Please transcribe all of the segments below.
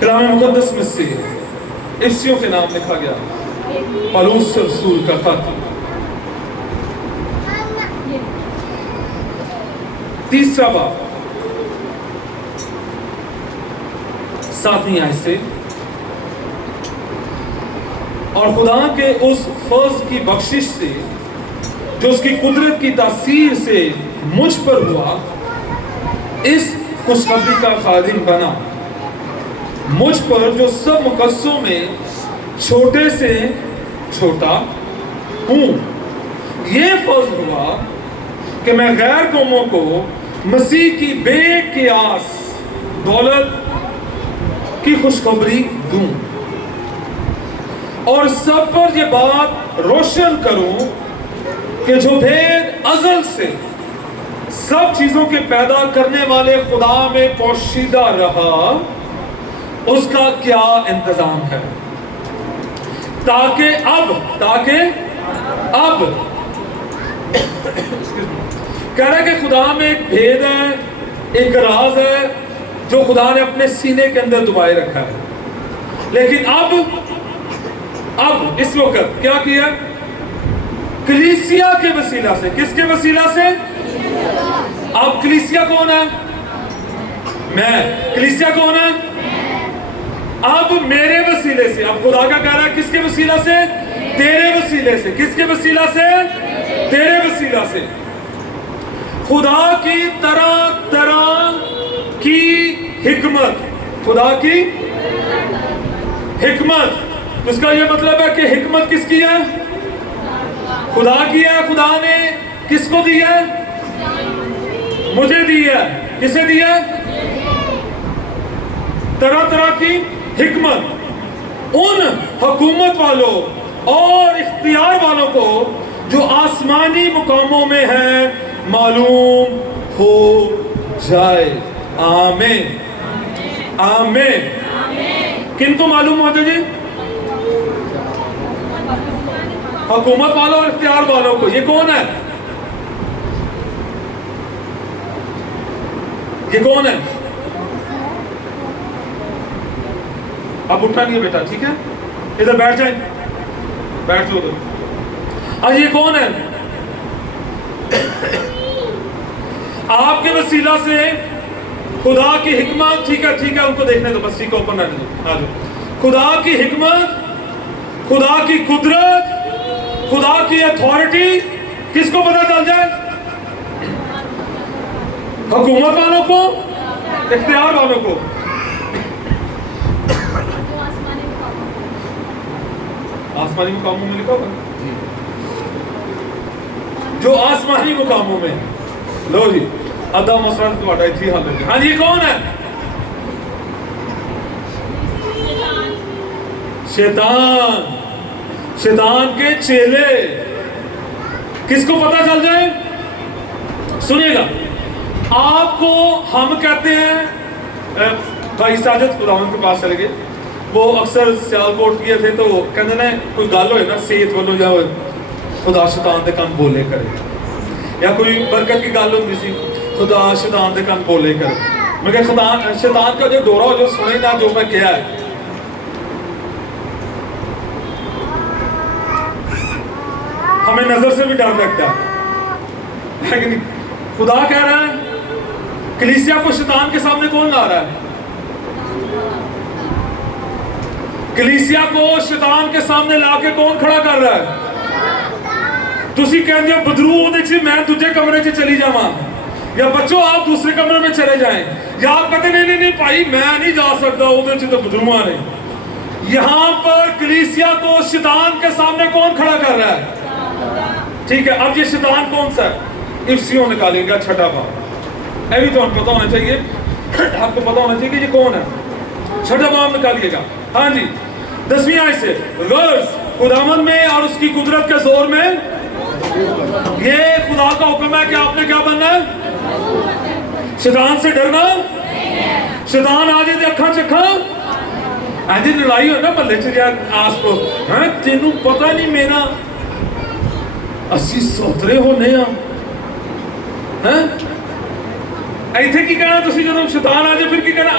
کلام مقدس میں سے افسیوں کے نام لکھا گیا، پالوس رسول کا خط، 3 باب 7 آیت سے، اور خدا کے اس فضل کی بخشش سے جو اس کی قدرت کی تاثیر سے مجھ پر ہوا، اس خوشخبری کا خادم بنا، مجھ پر جو سب مقدسوں میں چھوٹے سے چھوٹا ہوں۔ یہ فضل ہوا کہ میں غیر قوموں کو مسیح کی بے قیاس دولت کی خوشخبری دوں، اور سب پر یہ بات روشن کروں کہ جو بھید ازل سے سب چیزوں کے پیدا کرنے والے خدا میں پوشیدہ رہا، اس کا کیا انتظام ہے، تاکہ اب کہہ رہا ہے کہ خدا میں ایک بھید ہے، ایک راز ہے جو خدا نے اپنے سینے کے اندر دبائے رکھا ہے، لیکن اب اس وقت کیا کیا؟ کلیسیا کے وسیلہ سے۔ کس کے وسیلہ سے؟ اب کلیسیا کون ہے؟ میں۔ کلیسیا کون ہے؟ اب میرے وسیلے سے۔ اب خدا کا کہہ رہا ہے کس کے وسیلہ سے؟ تیرے وسیلے سے۔ کس کے وسیلہ سے؟ تیرے وسیلہ سے۔ خدا کی طرح طرح کی حکمت، خدا کی حکمت، اس کا یہ مطلب ہے کہ حکمت کس کی ہے؟ خدا کی ہے۔ خدا نے کس کو دی ہے؟ مجھے دی ہے۔ کسے دی ہے؟ طرح طرح کی حکمت ان حکومت والوں اور اختیار والوں کو جو آسمانی مقاموں میں ہیں معلوم ہو جائے۔ آمین آمین۔ کن کو معلوم ہو جائے؟ حکومت والوں اور اختیار والوں کو۔ یہ کون ہے؟ یہ کون ہے؟ اب اٹھا نہیں ہے بیٹا، ٹھیک ہے، ادھر بیٹھ جائیں، بیٹھ جاؤ ادھر۔ آج یہ کون ہے؟ آپ کے وسیلہ سے خدا کی حکمت، ٹھیک ہے ان کو دیکھنے دو، بس ٹھیک ہے، اوپر نہ لیں، آ جاؤ۔ خدا کی حکمت، خدا کی قدرت، خدا کی اتھارٹی کس کو پتہ چل جائے؟ حکومت والوں کو، اختیار والوں کو۔ آسمانی مقاموں میں لکھا ہوگا، جو آسمانی مقاموں میں۔ لو جی ادھا مسئلہ تو اٹھائی تھی حال ہے۔ ہاں جی، یہ کون ہے؟ شیطان۔ شیطان کے چیلے کس کو پتہ چل جائے؟ سنیے گا، آپ کو ہم کہتے ہیں، بھائی ساجد خداوند کے پاس چلے گئے، وہ اکثر سیالکوٹ کیے تھے، تو کہتے ہیں کوئی گل ہوئے نا سیت والوں جا خدا شیطان دے کن بولے کرے، یا کوئی برکت کی گل ہوتی سی، خدا شیطان دے کن بولے کرے۔ میں کہ خدا شیطان کا جو دورہ ہو جو سنے نہ جو میں کیا ہے۔ ہمیں نظر سے بھی ڈر لگتا ہے، لیکن خدا کہہ رہا ہے کلیسیا کو شیطان کے سامنے کون لا رہا ہے؟ کلیسیا کو شیطان کے سامنے لا کے کون کھڑا کر رہا ہے؟ تسی کہندے ہو بدرو ہونے چاہیے میں دوجے کمرے سے چلی جاواں، یا بچوں آپ دوسرے کمرے میں چلے جائیں، یا آپ کہتے نہیں بھائی میں نہیں جا سکتا، ادھر سے تو بدروہ نے۔ یہاں پر کلیسیا کو شیطان کے سامنے کون کھڑا کر رہا ہے؟ ٹھیک ہے، اب یہ شیطان کون سا ہے؟ افسیوں نکالیں گا 6 باب، اے بھی تو پتہ ہونا چاہیے، آپ کو پتہ ہونا چاہیے کہ یہ کون ہے۔ 6 باب نکالیے گا۔ ہاں جی 10ویں آیت سے، غرض خداوند میں اور اس کی قدرت کے زور میں، یہ خدا کا حکم ہے کہ آپ نے کیا بننا ہے؟ شیطان سے ڈرنا۔ شیطان آ جائے اکھاں چکھاں، آج لڑائی ہو نا ملے چ جا آس پاس، ہاں تینوں پتہ نہیں میرا اسی سوترے ہونے ہاں ایتھے کی کہنا تسی جب شیطان آ جائے پھر کی کہنا؟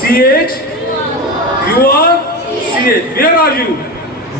CH You are CH. Where are you?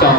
4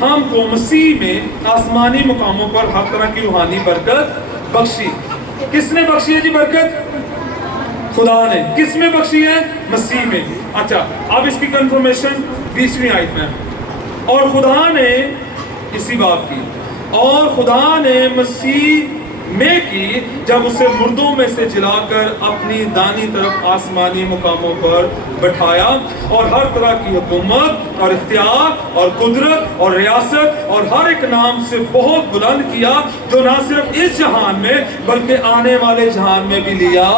ہم کو مسیح میں آسمانی مقاموں پر ہر طرح کی روحانی برکت بخشی. کس نے بخشی ہے جی برکت؟ خدا نے. کس میں بخشی ہے؟ مسیح میں. اچھا اب اس کی کنفرمیشن 20ویں آیت میں. اور خدا نے اسی بات کی، اور خدا نے مسیح میں کی جب اسے مردوں میں سے جلا کر اپنی دانی طرف آسمانی مقاموں پر بٹھایا، اور ہر طرح کی حکومت اور اختیار اور قدرت اور ریاست اور ہر ایک نام سے بہت بلند کیا، جو نہ صرف اس جہان میں بلکہ آنے والے جہان میں بھی لیا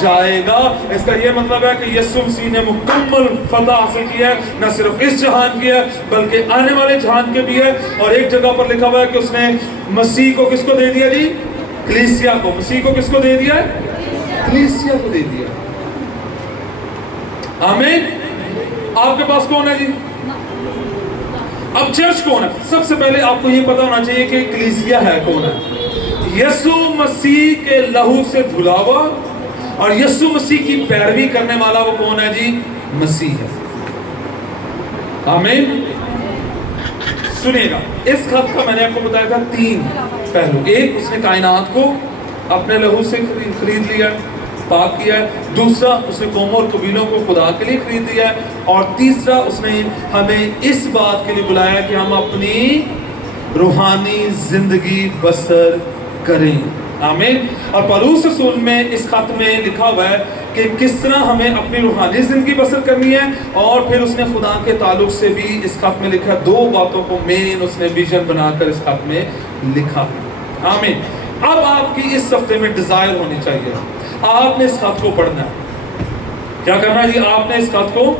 جائے گا. اس کا یہ مطلب ہے کہ یسوع مسیح نے مکمل فتح حاصل کی ہے، نہ صرف اس جہان کی ہے بلکہ آنے والے جہان کے بھی ہے. اور ایک جگہ پر لکھا ہوا ہے کہ اس نے مسیح کو کس کو دے دیا جی؟ کلیسیا کو. مسیح کو کس کو دے دیا ہے؟ کلیسیا کو دے دیا. آمین. آپ کے پاس کون ہے جی؟ اب چرچ کون ہے؟ سب سے پہلے آپ کو یہ پتا ہونا چاہیے کہ کلیسیا ہے کون ہے. یسوع مسیح کے لہو سے دھلا ہوا اور یسوع مسیح کی پیروی کرنے والا وہ کون ہے جی؟ مسیح ہے. آمین. سنیے گا، اس خط کا میں نے آپ کو بتایا تھا 3 پہلو. ایک، اس نے کائنات کو اپنے لہو سے خرید لیا، پاک کیا ہے. دوسرا، اس نے قوموں اور قبیلوں کو خدا کے لیے خرید لیا ہے. اور تیسرا، اس نے ہمیں اس بات کے لیے بلایا کہ ہم اپنی روحانی زندگی بسر کریں. آمین. اور پولس رسول میں اس خط میں لکھا ہوا ہے کہ کس طرح ہمیں اپنی روحانی زندگی بسر کرنی ہے. اور پھر اس نے خدا کے تعلق سے بھی اس خط میں لکھا 2 باتوں کو مین اس نے ویژن بنا کر اس خط میں لکھا. آمین. اب آپ کی اس ہفتے میں ڈیزائر ہونی چاہیے، آپ نے اس خط کو پڑھنا ہے. کیا کرنا ہے جی؟ آپ نے اس خط کو.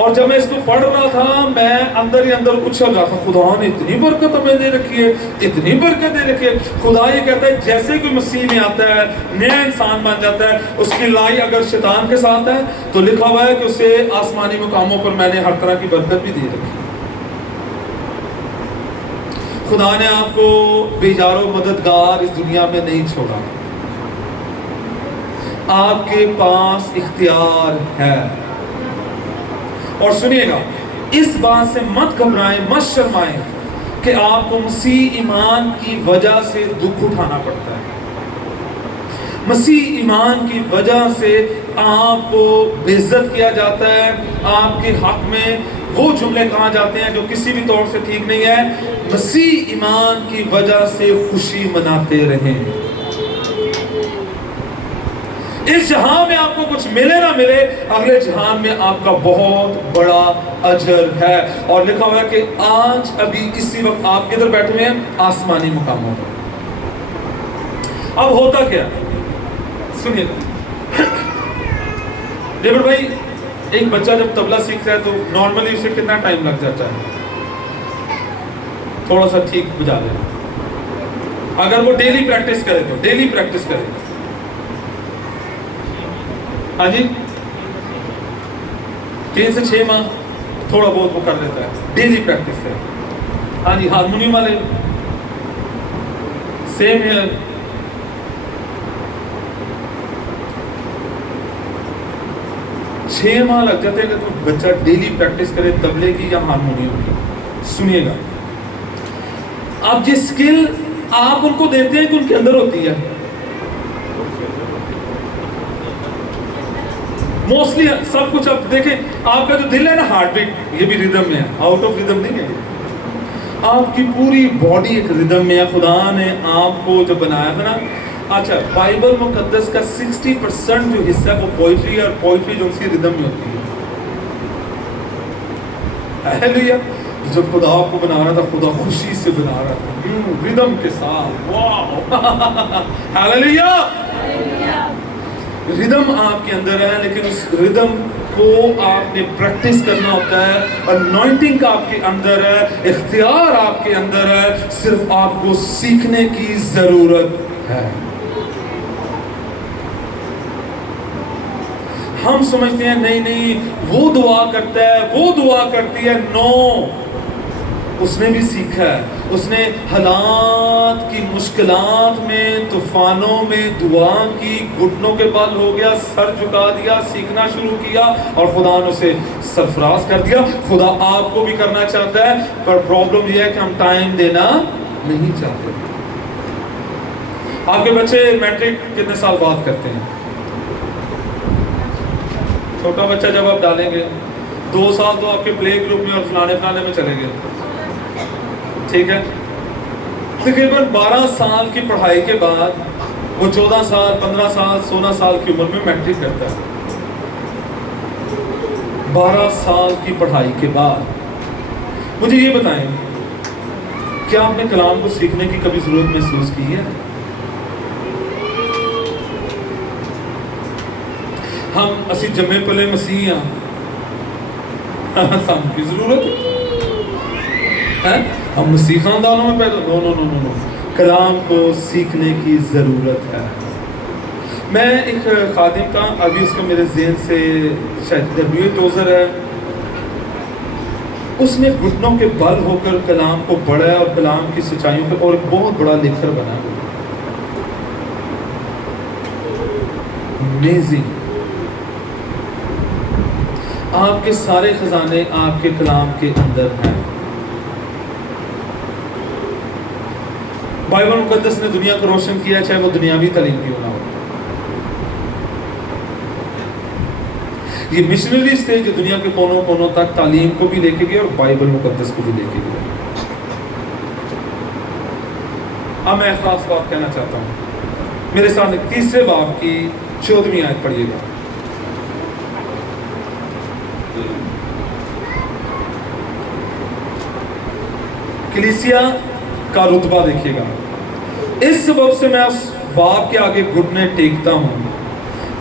اور جب میں اس کو پڑھ رہا تھا میں اندر ہی اندر اچھل رہا تھا، خدا نے اتنی برکت ہمیں دے رکھی ہے، اتنی برکت دے رکھی ہے. خدا یہ کہتا ہے جیسے کوئی مسیح میں آتا ہے نیا انسان بن جاتا ہے، اس کی لائی اگر شیطان کے ساتھ ہے تو لکھا ہوا ہے کہ اسے آسمانی مقاموں پر میں نے ہر طرح کی برکت بھی دے رکھی. خدا نے آپ کو بے یار و مددگار اس دنیا میں نہیں چھوڑا. آپ کے پاس اختیار ہے. اور سنیے گا، اس بات سے مت گھبرائیں، مت شرمائیں کہ آپ کو مسیح ایمان کی وجہ سے دکھ اٹھانا پڑتا ہے. مسیح ایمان کی وجہ سے آپ کو بے عزت کیا جاتا ہے، آپ کے حق میں وہ جملے کہا جاتے ہیں جو کسی بھی طور سے ٹھیک نہیں ہے. مسیح ایمان کی وجہ سے خوشی مناتے رہیں. اس جہان میں آپ کو کچھ ملے نہ ملے، اگلے جہان میں آپ کا بہت بڑا اجر ہے. اور لکھا ہوا ہے کہ آج ابھی اسی وقت آپ کدھر بیٹھے ہوئے ہیں؟ آسمانی مقاموں پر. اب ہوتا کیا؟ سنیے ڈیوڈ بھائی، ایک بچہ جب طبلہ سیکھتا ہے تو نارملی اسے کتنا ٹائم لگ جاتا ہے؟ تھوڑا سا ٹھیک بجا لے. اگر وہ ڈیلی پریکٹس کرے تو ڈیلی پریکٹس کرے. ہاں جی 3 سے 6 ماہ تھوڑا بہت وہ کر لیتا ہے، ڈیلی پریکٹس ہے. ہاں جی ہارمونیم والے سیم ہے. 6 ماہ لگ جاتے ہیں اگر بچہ ڈیلی پریکٹس کرے طبلے کی یا ہارمونیم کی. سنیے گا، آپ جس سکل آپ ان کو دیتے ہیں کہ ان کے اندر ہوتی ہے. موسٹلی سب کچھ آپ دیکھیں، آپ کا جو دل ہے نا، ہارٹ بیٹ، یہ بھی ریدم میں ہے، آؤٹ آف ریدم نہیں ہے. آپ کی پوری باڈی ایک ریدم میں ہے. خدا نے آپ کو جو بنایا تھا نا، اچھا بائبل مقدس کا 60% جو حصہ ہے وہ پوئٹری ہے، اور پوئٹری جو اسی ریدم میں ہوتی ہے. ہیلیلویا. جب خدا آپ کو بنا رہا تھا، خدا خوشی سے بنا رہا تھا، ریدم کے ساتھ. واو ہیلیلویا. ریدم آپ کے اندر ہے، لیکن اس ریدم کو آپ نے پریکٹس کرنا ہوتا ہے. انوائنٹنگ کا آپ کے اندر ہے، اختیار آپ کے اندر ہے، صرف آپ کو سیکھنے کی ضرورت ہے. ہم سمجھتے ہیں نہیں وہ دعا کرتا ہے، وہ دعا کرتی ہے. نو، اس نے بھی سیکھا ہے. اس نے حالات کی مشکلات میں، طوفانوں میں دعا کی، گھٹنوں کے بل ہو گیا، سر جھکا دیا، سیکھنا شروع کیا اور خدا نے اسے سرفراز کر دیا. خدا آپ کو بھی کرنا چاہتا ہے، پر پرابلم یہ ہے کہ ہم ٹائم دینا نہیں چاہتے. آپ کے بچے میٹرک کتنے سال بعد کرتے ہیں؟ چھوٹا بچہ جب آپ ڈالیں گے 2 سال تو آپ کے پلے گروپ میں اور فلانے میں چلے گئے، ٹھیک ہے. تقریباً 12 سال کی پڑھائی کے بعد وہ 14 سال 15 سال 16 سال کی عمر میں میٹرک کرتا ہے. 12 سال کی پڑھائی کے بعد مجھے یہ بتائیں، کیا آپ نے کلام کو سیکھنے کی کبھی ضرورت محسوس کی ہے؟ ہم اسی جمے پلے مسیح ہاں، سام کی ضرورت ہے؟ ہم مسیح خاندانوں میں پیدا؟ نو. کلام کو سیکھنے کی ضرورت ہے. میں ایک خادم کا، ابھی اس کا میرے ذہن سے شاید W توزر ہے، اس نے گھٹنوں کے بل ہو کر کلام کو پڑھا ہے اور کلام کی سچائیوں پہ اور ایک بہت بڑا لکھر بنا. امیزنگ. آپ کے سارے خزانے آپ کے کلام کے اندر ہیں. بائبل مقدس نے دنیا کو روشن کیا، چاہے وہ دنیاوی تعلیم کیوں نہ ہو. یہ مشنریز تھے جو دنیا کے کونوں کونوں تک تعلیم کو بھی لے کے گئے اور بائبل مقدس کو بھی لے کے گئے. اب میں خاص بات کہنا چاہتا ہوں، میرے سامنے 3 باب کی 14ویں آیت پڑھیے گا. کلیسیا کا رتبہ دیکھیے گا. اس سبب سے میں اس باپ کے آگے گھٹنے ٹیکتا ہوں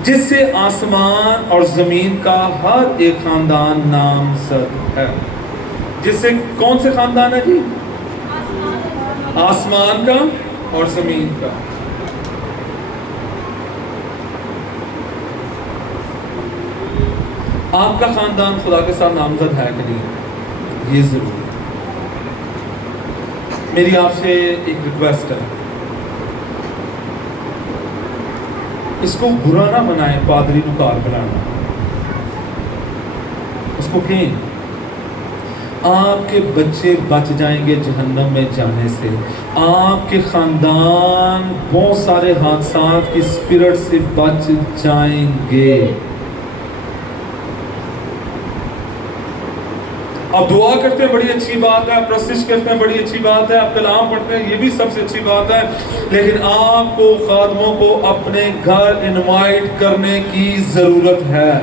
جس سے آسمان اور زمین کا ہر ایک خاندان نامزد ہے. جس سے کون سے خاندان ہے جی؟ آسمان کا اور زمین کا. آپ کا خاندان خدا کے ساتھ نامزد ہے کہ نہیں؟ یہ ضرور. میری آپ سے ایک ریکویسٹ ہے، اس کو برا نہ بنائیں پادری نکار بلانا. اس کو کہیں آپ کے بچے بچ جائیں گے جہنم میں جانے سے. آپ کے خاندان بہت سارے حادثات کی اسپرٹ سے بچ جائیں گے. آپ دعا کرتے ہیں بڑی اچھی بات ہے، پرستش کرتے ہیں بڑی اچھی بات ہے، آپ کلام پڑھتے ہیں یہ بھی سب سے اچھی بات ہے، لیکن آپ کو خادموں کو اپنے گھر انوائٹ کرنے کی ضرورت ہے.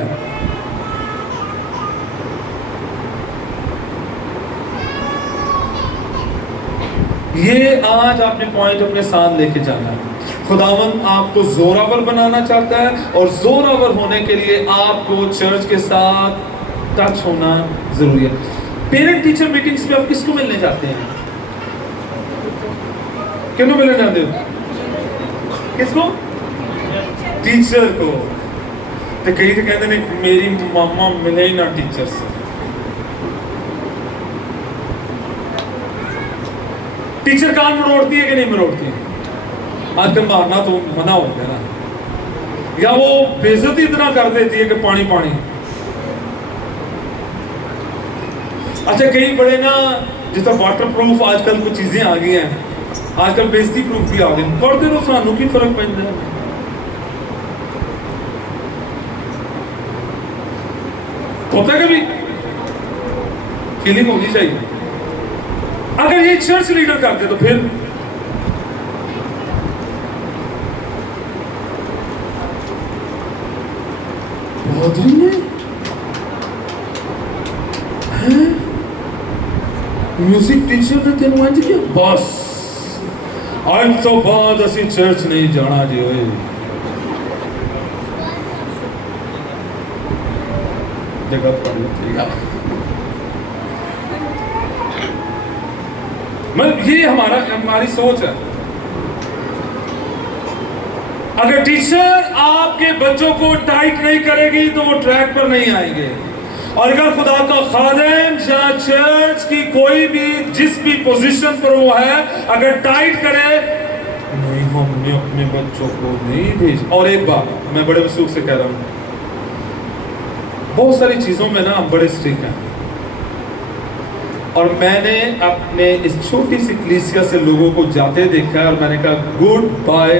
یہ آج آپ نے پوائنٹ اپنے ساتھ لے کے جانا ہے. خداوند آپ کو زوراور بنانا چاہتا ہے اور زوراور ہونے کے لیے آپ کو چرچ کے ساتھ ٹچ ہونا ضروری ہے. پیرنٹ ٹیچر میٹنگز میں آپ کس کو ملنے جاتے ہیں؟ کیوں ملنے جاتے ہو؟ کس کو؟ ٹیچر کو. تو کئی تو کہتے ہیں میری ماما ملے ہی نہ ٹیچر سے. ٹیچر کان مروڑتی ہے کہ نہیں مروڑتی ہے؟ آج کل مارنا تو منع ہو گیا نا، یا وہ بے عزتی اتنا کر دیتی ہے کہ پانی پانی. اچھا کئی بڑے نا جس طرح واٹر پروف آج کل کچھ چیزیں آ گئی ہیں، آج کل بےزتی پروف بھی آ گئے، پڑھتے رہو سانوں کی فرق پہنتا ہے. ہوتا ہے کبھی فیلنگ ہونی چاہیے. اگر یہ چرچ لیڈر کرتے تو پھر پادری نے میوزک ٹیچر نے تینوں انج کیا، بس آج تو بعد اسی چرچ نہیں جانا جی. ہوئے جگہ پڑھ لیتے گا. یہ ہماری سوچ ہے. اگر ٹیچر آپ کے بچوں کو ٹائٹ نہیں کرے گی تو وہ ٹریک پر نہیں آئیں گے. اور اگر خدا کا خادم یا چرچ کی کوئی بھی جس بھی پوزیشن پر وہ ہے اگر ٹائٹ کرے نہیں ہم نے اپنے بچوں کو نہیں بھیج. اور ایک بات میں بڑے وثوق سے کہہ رہا ہوں, بہت ساری چیزوں میں نا ہم بڑے اسٹرکٹ ہیں, اور میں نے اپنے اس چھوٹی سی کلیسیا سے لوگوں کو جاتے دیکھا ہے اور میں نے کہا گڈ بائے.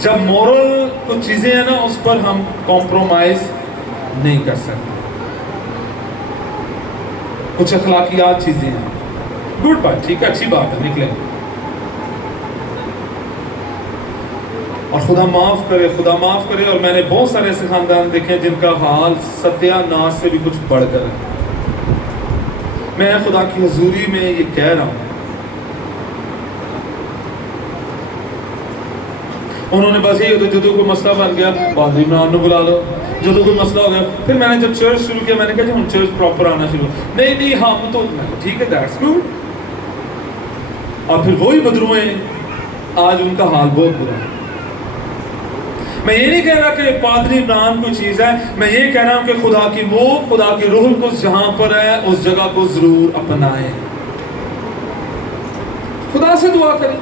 جب مورل کچھ چیزیں ہیں نا اس پر ہم کمپرومائز نہیں کر سکتے, کچھ اخلاقیات چیزیں ہیں, گڈ بائے ٹھیک ہے اچھی بات ہے نکلیں. اور خدا معاف کرے, خدا معاف کرے. اور میں نے بہت سارے ایسے خاندان دیکھے جن کا حال ستیہ ناش سے بھی کچھ بڑھ کر ہے. میں خدا کی حضوری میں یہ کہہ رہا ہوں, انہوں نے بس یہ جدو کوئی مسئلہ بن گیا پادری عمران بلا لو, جدو کوئی مسئلہ ہو گیا. پھر میں نے جب چرچ شروع کیا میں نے کہا جب ہم چرچ پراپر آنا شروع, نہیں ہم تو ٹھیک ہے دیٹس گڈ. اور پھر وہی بدروئیں آج ان کا حال بہت برا ہے. میں یہ نہیں کہہ رہا کہ پادری عمران کوئی چیز ہے, میں یہ کہہ رہا ہوں کہ خدا کی وہ خدا کی روح القدس جہاں پر ہے اس جگہ کو ضرور اپنائیں. خدا سے دعا کریں.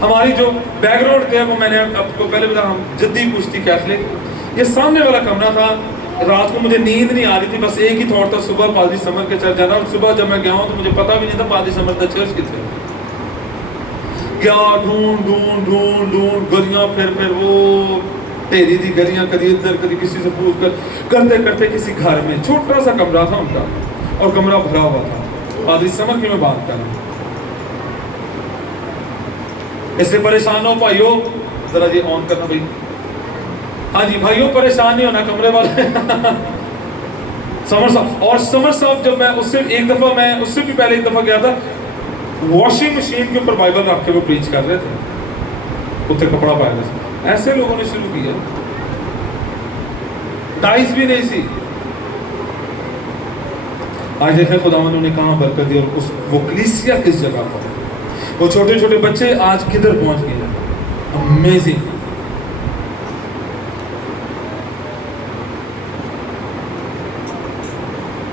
ہماری جو بیک گراؤنڈ ہے وہ میں نے آپ کو پہلے بتایا, ہم جدی کشتی کیتھلک. یہ سامنے والا کمرہ تھا, رات کو مجھے نیند نہیں آ رہی تھی, بس ایک ہی تھاٹ تھا صبح پادری سمر کے چرچ جانا. اور صبح جب میں گیا ہوں تو مجھے پتا بھی نہیں تھا پادری سمر کا چرچ کتنے. کیا ڈھونڈ گلیاں پھر وہ تیری دی گلیاں کدی ادھر کدی کسی سے پوچھ کر کرتے کرتے کسی گھر میں, چھوٹا سا کمرہ تھا ان کا اور کمرہ بھرا ہوا تھا. پادری سمر کی میں بات کر رہا ہوں. اس سے پریشان ہو بھائیو, ذرا یہ آن کرنا بھائی. ہاں جی بھائیو پریشان نہیں ہونا کمرے والے. سمر صاحب, اور سمر صاحب جب میں اس سے ایک دفعہ, میں اس سے بھی پہلے ایک دفعہ گیا تھا, واشنگ مشین کے اوپر بائبل رکھ کے وہ پریچ کر رہے تھے, اتنے کپڑا پایا تھا. ایسے لوگوں نے شروع کیا, ٹائلس بھی نہیں سی. آج دیکھیں خداوند نے کہاں برکت دی, اور اس وہ کلیسیا کس جگہ پر, وہ چھوٹے چھوٹے بچے آج کدھر پہنچ گئے. امیزنگ.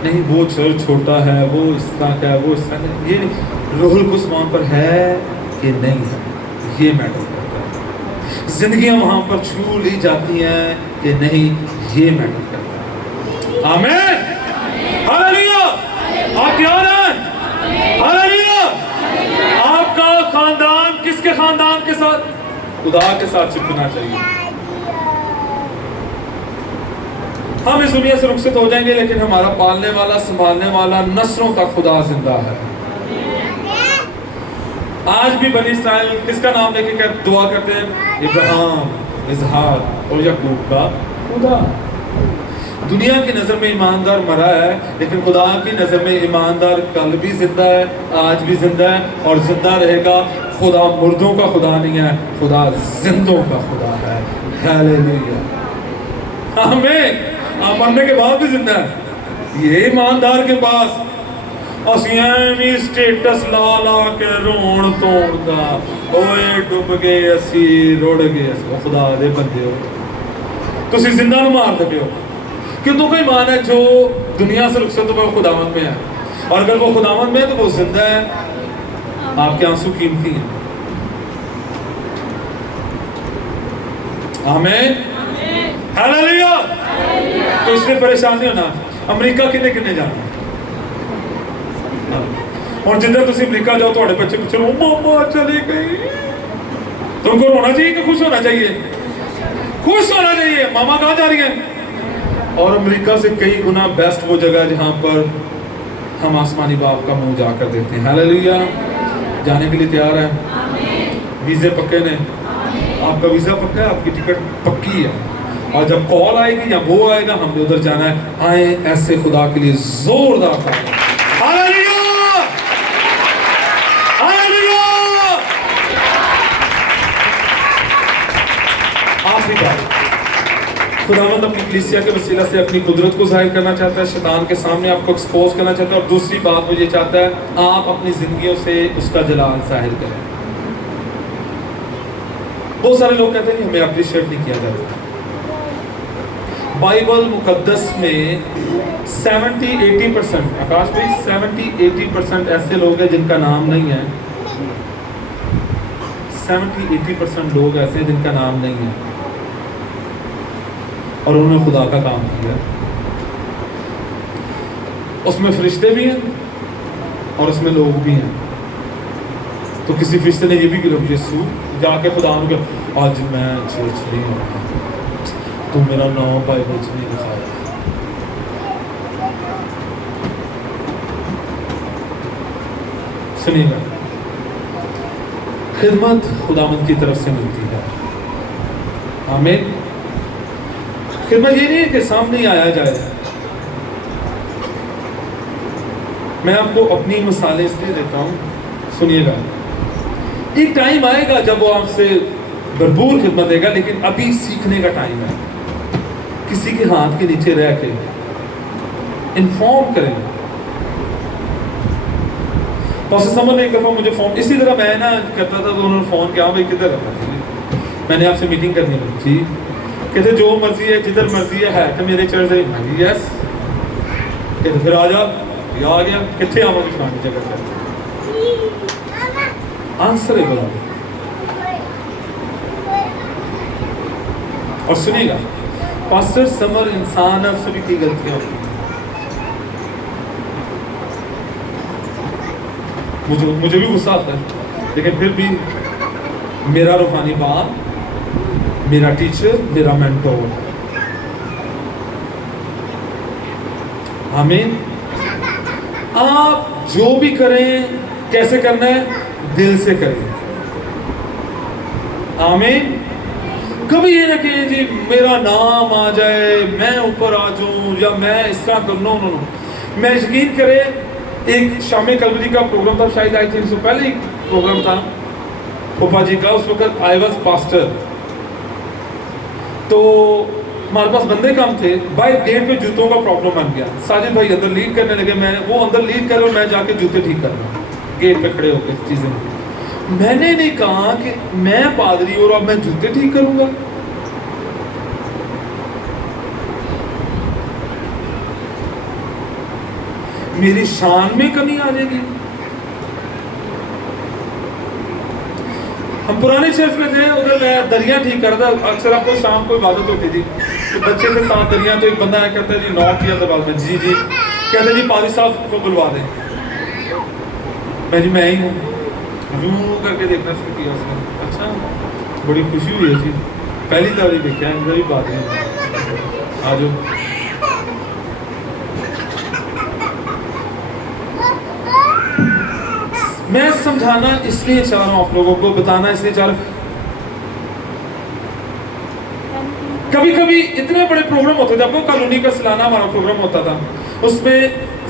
نہیں وہ چرچ چھوٹا ہے, وہ اس طرح کا ہے, وہ اس طرح کا ہے, یہ نہیں. روح القدس وہاں پر ہے کہ نہیں ہے یہ میٹر کرتا ہے. زندگیاں وہاں پر چھو لی جاتی ہیں کہ نہیں یہ میٹر کرتا ہے. آمین, ہاللیلویا. آپ تیار ہیں؟ ہاللیلویا. آپ کا خاندان کس کے خاندان کے ساتھ؟ خدا کے ساتھ چپکنا چاہیے. ہم اس دنیا سے رخصت ہو جائیں گے لیکن ہمارا پالنے والا سنبھالنے والا نسلوں کا خدا زندہ ہے. آج بھی بنی اسرائیل کس کا نام لے کے دعا کرتے ہیں؟ ابراہیم, اسحاق اور یعقوب کا خدا. دنیا کی نظر میں ایماندار مرا ہے لیکن خدا کی نظر میں ایماندار کل بھی زندہ ہے, آج بھی زندہ ہے اور زندہ رہے گا. خدا مردوں کا خدا نہیں ہے, خدا زندوں کا خدا ہے. ہاللیلویا. آمین. آپ مرنے کے بعد بھی زندہ ہے. یہ ایماندار کے پاس اسیامی سٹیٹس لا لا کے رون توڑدا, اوئے ڈب گئے اسی روڑ گئے اسی. خدا دے بندے ہو, تسی زندہ نو مار دے ہو. کہ تو کوئی ایمان ہے جو دنیا سے رخصت ہوا وہ خداوند میں ہے, اور اگر وہ خداوند میں ہے تو وہ زندہ ہے. آپ کے آنسو قیمتی ہیں. آمین, ہاللیلویا. تو اس لیے پریشان نہیں ہونا. امریکہ کنے جانا, اور جدھر تسی امریکہ جاؤ تو بچے پچھے ماما چلی گئی, تم کو رونا چاہیے کہ خوش ہونا چاہیے؟ خوش ہونا چاہیے. ماما کہاں جا رہی ہیں؟ اور امریکہ سے کئی گنا بیسٹ وہ جگہ جہاں پر ہم آسمانی باپ کا منہ جا کر دیکھتے ہیں. ہاللیلویا. جانے کے لیے تیار ہیں؟ ویزے پکے نے؟ آپ کا ویزا پکا ہے, آپ کی ٹکٹ پکی ہے, اور جب کال آئے گی یا وہ آئے گا ہم نے ادھر جانا ہے. آئیں ایسے خدا کے لیے زوردار کریں. ہاللیلویا, ہاللیلویا. آخری بات, خداوند اپنی کلیسیا کے وسیلہ سے اپنی قدرت کو ظاہر کرنا چاہتا ہے, شیطان کے سامنے آپ کو ایکسپوز کرنا چاہتا ہے, اور دوسری بات وہ یہ چاہتا ہے آپ اپنی زندگیوں سے اس کا جلال ظاہر کریں. بہت سارے لوگ کہتے ہیں کہ ہمیں اپریشیٹ نہیں کیا جاتا. بائبل مقدس میں 70-80%، آکاش بھائی 70-80% ایسے لوگ ہیں جن کا نام نہیں ہے. 70-80% لوگ ایسے ہیں جن کا نام نہیں ہے اور انہوں نے خدا کا کام کیا. اس میں فرشتے بھی ہیں اور اس میں لوگ بھی ہیں. تو کسی فرشتے نے یہ بھی کہا یسوع جا کے خدا نے کہا آج میں چرچ نہیں ہوں، تو میرا نام بائبل سے نہیں لکھا ہے. سنیے گا، خدمت خداوند کی طرف سے ملتی ہے. آمین. خدمت یہ نہیں ہے کہ سامنے آیا جائے. میں آپ کو اپنی مثالیں اس لیے دیتا ہوں، سنیے گا. ایک ٹائم آئے گا جب وہ آپ سے بھرپور خدمت دے گا، لیکن ابھی سیکھنے کا ٹائم ہے. کسی کے ہاتھ کے نیچے رہ کے انفارم کریں. پاسٹر سمر نے ایک دفعہ مجھے فون، اسی طرح میں نا کرتا تھا تو انہوں نے فون کیا بھائی کدھر رہتا تھی، میں نے آپ سے میٹنگ کرنی تھی. کہتے جو مرضی ہے جدھر مرضی ہے کہ میرے چرچ ہے. یس. کہتے پھر آ جا. آ گیا. کتنے آواں کی فلانی جگہ سے آنسر ہے بلا. اور سنیے گا، پاسٹر سمر انسان ہے، سبھی کی غلطیاں ہوتی ہیں. مجھے بھی غصہ آتا ہے، لیکن پھر بھی میرا روحانی باپ، میرا ٹیچر، میرا مینٹور. آمین. آپ جو بھی کریں کیسے کرنا ہے؟ دل سے کریں. آمین. کبھی یہ نہ کہیں جی میرا نام آ جائے، میں اوپر آ جاؤں، یا میں اس طرح کرنا. میں یقین کرے، ایک شام کلوری کا پروگرام تھا، شاید آئی تھنک سو پہلے ایک پروگرام تھا پھوپا جی کا. اس وقت آئی واز پاسٹر. تو ہمارے پاس بندے کم تھے. بائی گیٹ پہ جوتوں کا پرابلم بن گیا. ساجد بھائی اندر لیڈ کرنے لگے، میں وہ اندر لیڈ کر رہا ہوں، میں جا کے جوتے ٹھیک کر رہا ہوں گیٹ پہ کھڑے ہو کے چیزیں. میں نے نہیں کہا کہ میں پادری اور اب میں جوتے ٹھیک کروں گا. میری شان میں کمی آ جائے گی. ہم پرانے چرچ میں تھے، ادھر میں دریا ٹھیک کرتا. اکثر آپ کو شام کو عبادت ہوتی تھی تو بچے کے ساتھ دریا. تو ایک بندہ آیا کہتا ہے جی نوٹ کیا تھا بعد میں، جی کہتے جی پادری صاحب کو بلوا دیں. میں ہی ہوں. یوں کر کے دیکھنا شروع کیا اس نے. اچھا بڑی خوشی ہوئی ہے جی، پہلی تاریخ دیکھا ہے بھی بات ہے. آ جاؤ. میں سمجھانا اس لیے چاہ رہا ہوں، آپ لوگوں کو بتانا اس لیے چاہ رہا ہوں. کبھی کبھی اتنے بڑے پروگرام ہوتے تھے. آپ کو کالونی کا سالانہ ہمارا پروگرام ہوتا تھا، اس میں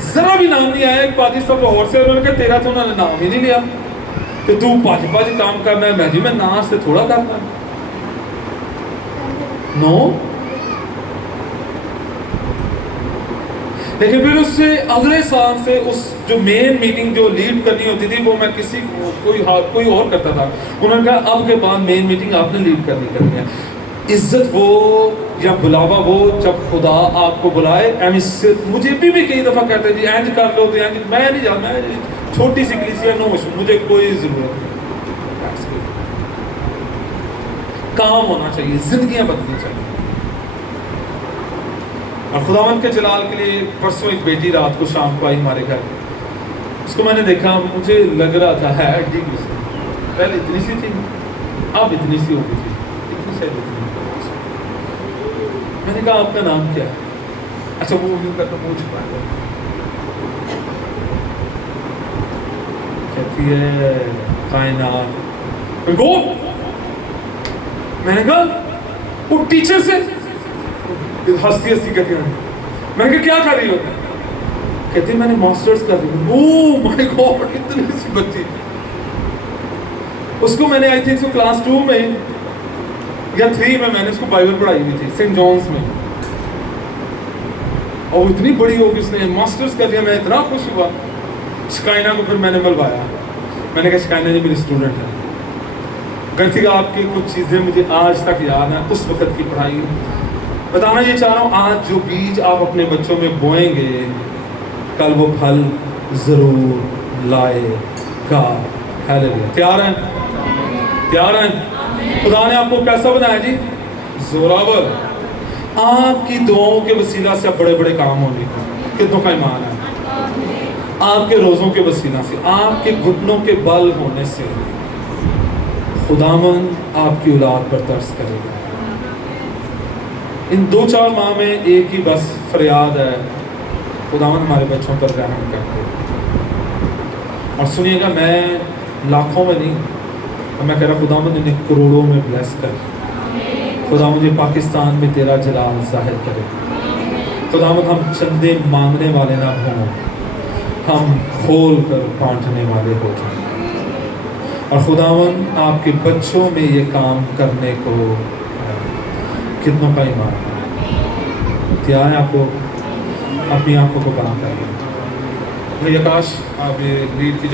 ذرا بھی نام نہیں آیا. ایک پادری صاحب لاہور سے، انہوں نے کہا تیرا تو انہوں نے نام ہی نہیں لیا کہ تو پاجی کام کرنا ہے. میں نام سے تھوڑا کرنا ہے. نو. لیکن پھر اس سے اگلے سال سے اس جو مین میٹنگ جو لیڈ کرنی ہوتی تھی وہ میں کوئی اور کرتا تھا. انہوں نے کہا اب کے بعد مین میٹنگ آپ نے لیڈ کرنی ہے. عزت وہ یا بلاوا وہ جب خدا آپ کو بلائے. مجھے بھی کئی دفعہ کہتے ہیں جی اینج کر لو تو اینج. میں نہیں جاتا، میں چھوٹی سی کلیسیا نو، مجھے کوئی ضرورت نہیں. کام ہونا چاہیے، زندگیاں بدلنی چاہیے. اور خداوند کے جلال کے لیے پرسوں ایک بیٹی رات کو شام کو آئی ہمارے گھر. اس کو میں نے دیکھا، مجھے لگ رہا تھا ہے ٹھیک اس میں، پہلے اتنی سی تھی اب اتنی سی ہو گئی تھی. میں نے کہا آپ کا نام کیا ہے؟ اچھا وہ منہ چھپا ہے. کہتی ہے کائنات. میں نے کہا وہ ٹیچر سے ہستی کہتی ہے. میں نے کہا کیا کر رہی ہو؟ کہتی میں نے ماسٹرز کر رہی ہوں. اوہ مائی گاڈ، اتنی سی بچی. اس کو میں نے آئی تھنک کلاس 2 میں یا 3 میں نے اس کو بائبل پڑھائی ہوئی تھی سینٹ جانس میں. اور اتنی بڑی ہوگی، اس نے ماسٹرز کر لیا. میں اتنا خوش ہوا. شکائنا کو پھر میں نے ملوایا. میں نے کہا شکائنا جی میری اسٹوڈنٹ ہے. کہتی کہ آپ کی کچھ چیزیں مجھے آج تک یاد ہیں اس وقت کی پڑھائی. بتانا یہ چاہ رہا ہوں آج جو بیج آپ اپنے بچوں میں بوئیں گے کل وہ پھل ضرور لائے گا. ہیلیلویا. تیار ہیں؟ تیار ہیں؟ خدا نے آپ کو کیسا بنایا جی؟ زوراور. آپ کی دعاؤں کے وسیلہ سے اب بڑے بڑے کام ہوں گے. کتنوں کا ایمان ہے؟ آپ کے روزوں کے وسیلہ سے، آپ کے گھٹنوں کے بل ہونے سے خداوند آپ کی اولاد پر ترس کرے گا. ان 2-4 ماہ میں ایک ہی بس فریاد ہے، خداوند ہمارے بچوں پر رحم کر دے. اور سنیے گا، میں لاکھوں میں نہیں، میں کہہ رہا خداوند انہیں کروڑوں میں بلیس کر. خداوند یہ پاکستان میں تیرا جلال ظاہر کرے. خداوند ہم چندے مانگنے والے نہ ہوں، ہم کھول کر بانٹنے والے ہو جائیں. اور خداوند آپ کے بچوں میں یہ کام کرنے کو کتنوں کا ایمان ہے؟ تیار ہے؟ آپ کو اپنی آنکھوں کو بند کر لیں. بھائی آکاش آپ یہ ریڈ کی